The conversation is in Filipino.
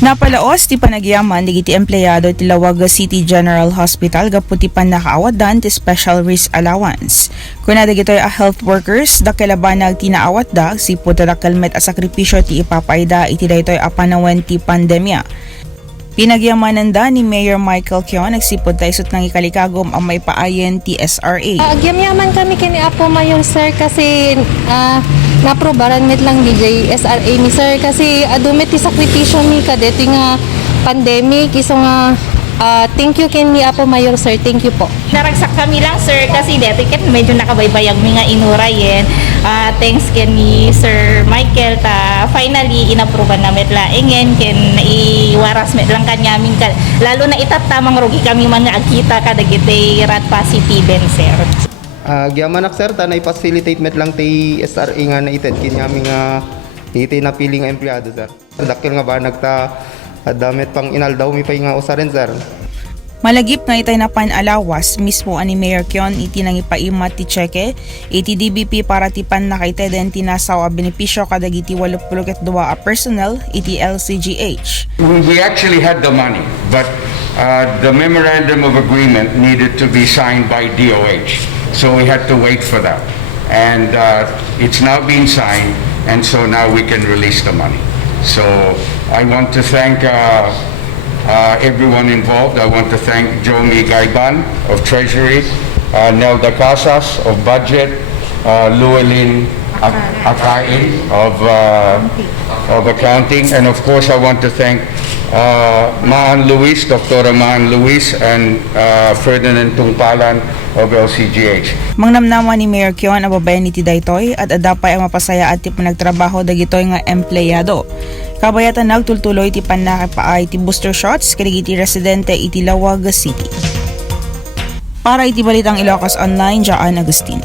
Napalaos ti panagyaman digiti empleyado ti Lawaga City General Hospital gaputi pan nakaawadan ti special risk allowance. Kuna dagitoy a health workers dakelaban tinaawat da sipo ta dakelmet a sakripisyo ti ipapayda iti daytoy a panawen ti pandemya. Pinagyamanan da ni Mayor Michael Kion nagsipod tayo sut ng ikalikagom ang may paayen ti SRA. Agyamyaman kami kini Apo Mayor sir kasi naprobaran met lang DJ SRA ni sir kasi adumit ti sakripisyo mi kadeti nga pandemic iso nga thank you kini Apo Mayor sir, thank you po. Naragsak kami lang sir kasi dati ket medyo nakabaybayag mi nga inurayen. Thanks ken ni Sir Michael ta finally inapruban na met laengen ken iwaras met lang kanyamin ka lalo na itattamang rugi kami man nga agkita kadagiti rat positive sir. Gyamanak sir ta na-facilitate met lang ti SRA nga naited kinyami nga iti napili nga empleyado sir. Dakil nga ba nagta damit pang inaldaw mi pay nga usaren sir. Malagip nga itay na panalawas mismo ani Mayor Kion iti nang ipaimat ti cheque iti DBP para ti pan nakaite den tinasaw a benepisyo kadagiti 82 a personnel iti LCGH. We actually had the money, but the memorandum of agreement needed to be signed by DOH. So we had to wait for that. And it's now been signed, and so now we can release the money. So I want to thank everyone involved. I want to thank Jomi Gaiban of Treasury, Nelda Casas of Budget, Llewellyn Akain of Accounting, and of course I want to thank Maan Luis, Dr. Maan Luis, and Ferdinand Tungpalan of LCGH. Mangnamnaman ni Mayor Kion ang babayan iti daytoy at adapay ang mapasaya at ti panagtrabaho dagitoy nga empleyado. Kabayatan nagtultuloy ti panakapaay ti booster shots kadagiti residente iti Lawaga City. Para iti balitang Ilocos Online, Jaan Agustin.